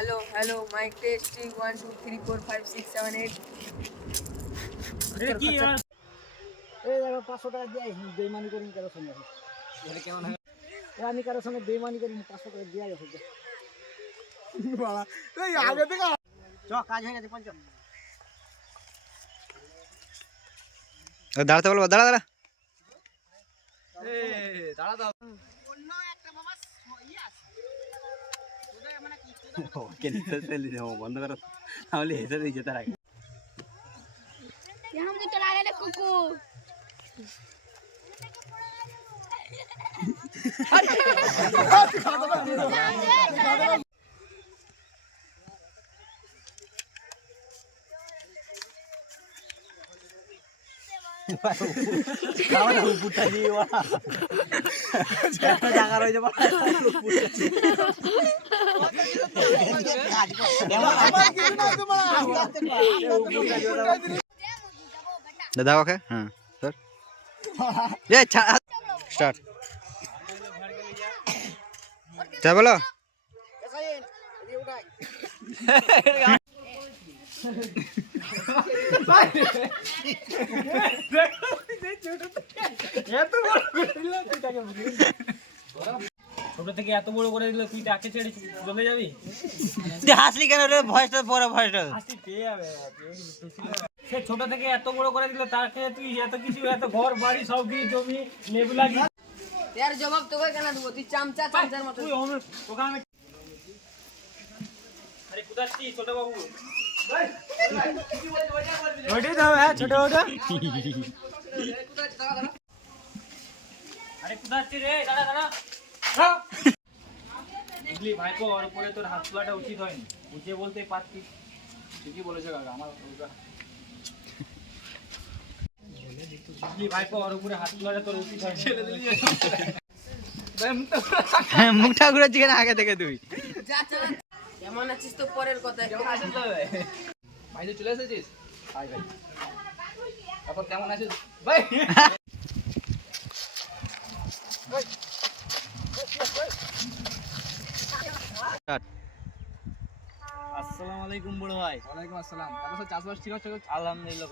hello mic testing 1 2 3 4 5 6 7 8 अरे की यार এই দেখো 500 টাকা দিয়ে বেইমানি করি কারো সঙ্গে এটা কেমন হয় আমি কারো সঙ্গে বেইমানি করি 500 টাকা দিয়ে গেছে বাবা এই আগে থেকে চ কাজ হয়ে গেছে পঞ্চাশ দাঁড়াতে বলবো দাঁড়া দাঁড়া এই দাঁড়া দাও অন্য একটা বাবা ই আছে তোদের মানে কি তোদের কেন সেল দিও বন্ধ করো তাহলে হেসে দিয়ে যেতে রাখে यहाँ मुझे चला गया कुकुर কারণ উপরটা দিও একটা জায়গা রয়ে যাবে দাদা ওকে হ্যাঁ স্যার ये स्टार्ट क्या बोलो ছোট থেকে এত বড় করে দিলে তুই তাকে ছেড়ে চলে যাবি হাসলি কেন রে ভয়েসটা পরে ভয়েসটা হাসি পেয়ে যাবে সে ছোট থেকে এত বড় করে দিলে তাকে তুই এত কিছু এত ঘর বাড়ি সব কিছু জমি লেবু লাগি यार जवाब तो কেন দেব তুই চামচা চামচার মতো তুই ওখানে আরে কুদাচ্ছি ছোট বাবু ওইটাই তো হ্যাঁ ছোট ওটা আরে কুদাচ্ছি রে দাঁড়া দাঁড়া বুঝলি ভাইপো ওর উপরে তোর হাত তোলাটা উচিত হয়নি বুঝে বলতে পারতিস ঠিকই বলেছে কাকা আমার বুঝলি ভাইপো ওর উপরে হাত তোলাটা তোর উচিত হয়নি ছেড়ে দিলি মুখটা ঘুরাচ্ছি কেন আগে থেকে তুই যা চল কেমন আছিস তো পরের কথা কেমন আছিস তো ভাই তুই চলে এসেছিস হাই ভাই তারপর কেমন আছিস ভাই আসসালামু আলাইকুম বড় ভাই ওয়ালাইকুম আসসালাম তারপর চাষবাস ঠিক হচ্ছে আলহামদুলিল্লাহ